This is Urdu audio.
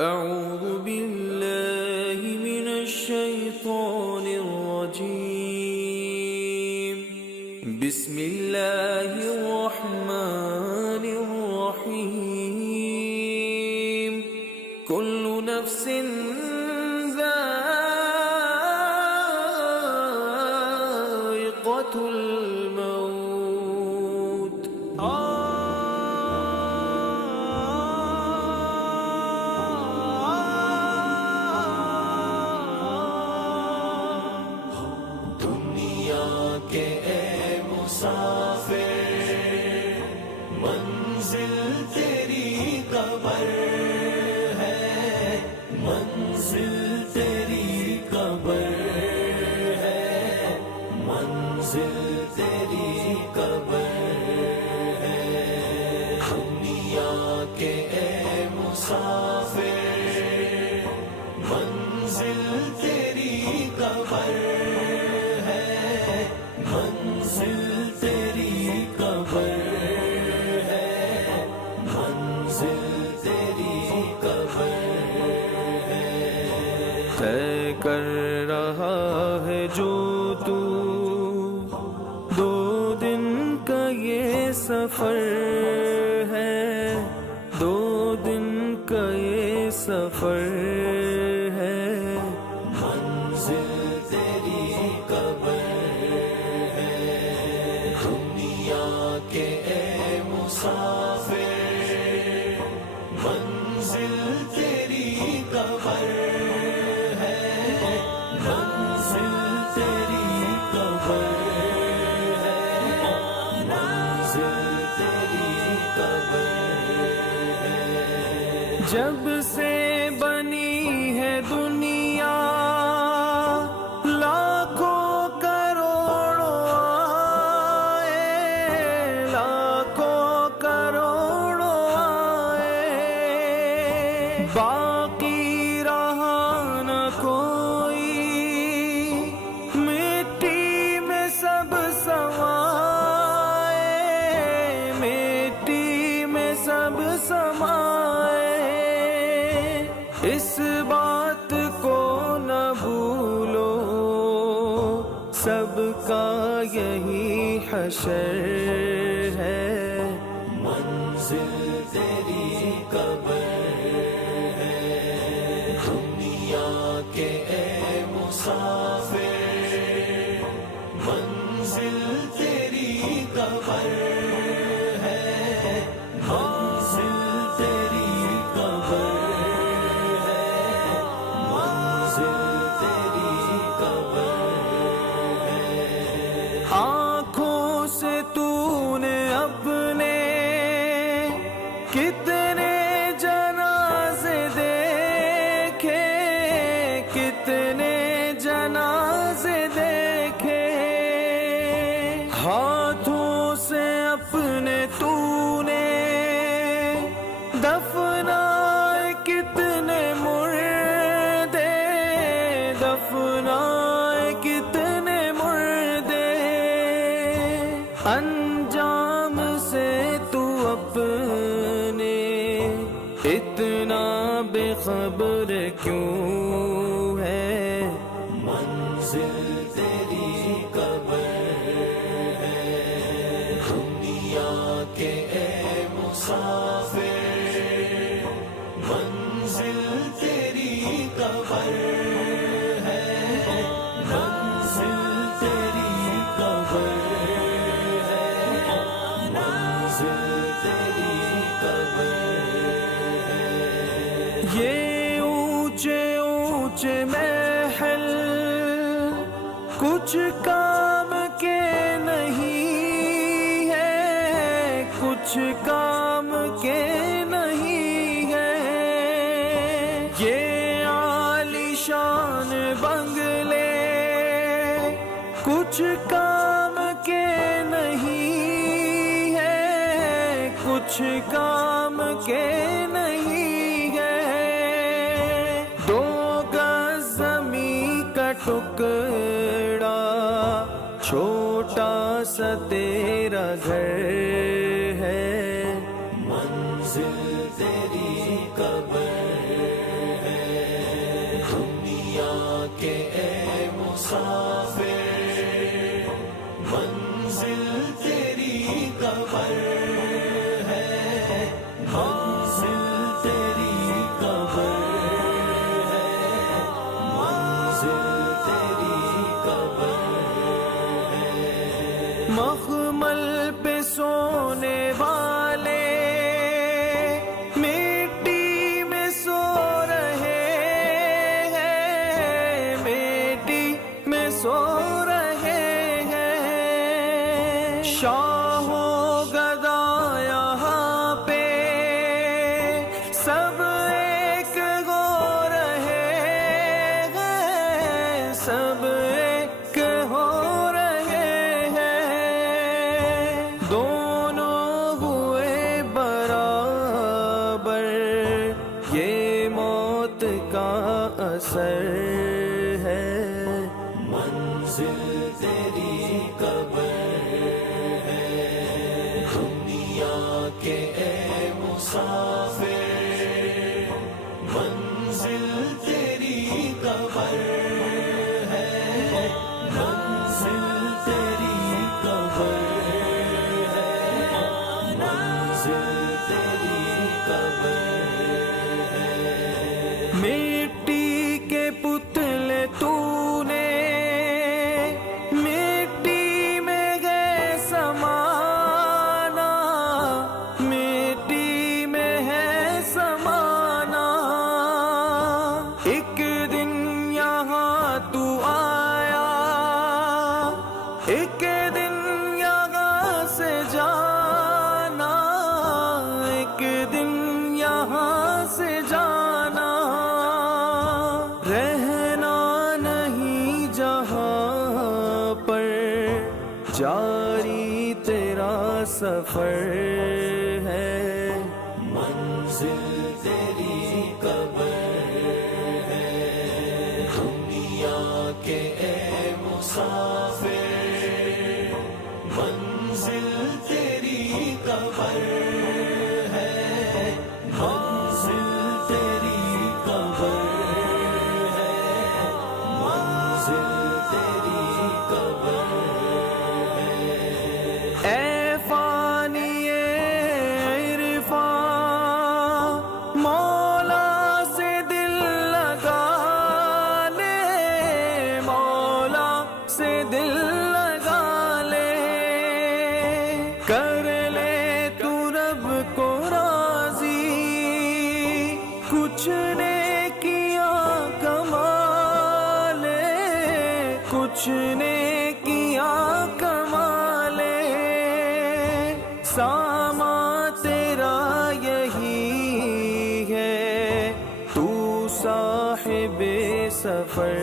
أعوذ بالله من الشيطان الرجيم. بسم الله الرحمن الرحيم. كل نفس ذائقة الموت. کہ اے مسافر منزل تیری قبر ہے، منزل تیری قبر ہے، منزل تیری قبر ہے. دنیا کے اے مسافر منزل تیری قبر ہے، منزل تیری قبر ہے، منزل تیری قبر ہے. طے کر رہا ہے جو تو 2 دن کا یہ سفر ہے، 2 دن کا یہ سفر ہے. منزل تیری قبر ہے. دنیا کے اے مسافر منزل تیری قبر ہے، منزل تیری قبر ہے، منزل تیری قبر ہے. جب سے بنی ہے دنیا لاکھوں کروڑوں آئے، لاکھوں کروڑوں آئے، باقی رہا نہ کوئی، مٹی میں سب سمائے، مٹی میں سب سمائے. اس بات کو نہ بھولو سب کا یہی حشر ہے. منزل تیری قبر ہے. دنیا کے اے مسافر منزل تیری قبر ہے، منزل تیری قبر ہے، منزل تیری قبر ہے. آنکھوں سے تو نے اپنے کتنے جنازے دیکھے، کتنے جنازے دیکھے. ہاتھوں سے اپنے تو نے دفنائے کتنے مردے، دفنائے کتنے مردے. انجام سے تو اپنے اتنا بے خبر کیوں ہے. منزل تیری قبر ہے. دنیا کے اے مسافر منزل تیری قبر ہے، منزل تیری قبر ہے، منزل تیری قبر ہے. یہ اونچے اونچے محل کچھ کام کے نہیں ہے، کچھ کام کے نہیں ہے. یہ عالیشان بنگلے کچھ کام کے نہیں ہے، کچھ کام کے نہیں ہے. 2 گز زمین کا ٹکڑا چھوٹا سا تیرا گھر ہے. منزل تیری قبر دنیا کے اے مسافر منزل تیری قبر ہے، منزل تیری قبر ہے، منزل تیری قبر ہے۔ مخمل پہ سونے والے مٹی میں سو رہے ہیں، مٹی میں سو رہے ہیں۔ شاہ و گدا یہاں پہ سب ایک ہو رہے ہیں، سب ایک ہو رہے ہیں۔ دونوں ہوئے برابر، یہ موت کا اثر ہے۔ منزل تیری قبر ہے، دنیا کے اے مسافر منزل تیری قبر ہے، منزل تیری قبر ہے، منزل تیری قبر ہے۔ مٹی کے پتلے تو نے مٹی میں گئے سمانا، مٹی میں ہے سمانا۔ ایک دن یہاں تو آیا، ایک دن یہاں سے جانا، ایک دن یہاں سے جانا۔ رہنا نہیں جہاں پر، جاری تیرا سفر ہے۔ منزل تیری قبر ہے، دنیا کے اے مسافر منزل تیری قبر ہے، منزل تیری قبر ہے، منزل تیری قبر ہے۔ اے فانی عرفاں، مولا سے دل لگا لے، مولا سے دل لگا لے۔ کر لے تو رب کو راضی، کچھ نے کیا کما لے، کچھ نے کیا کما لے۔ ساما تیرا یہی ہے، تو صاحب سفر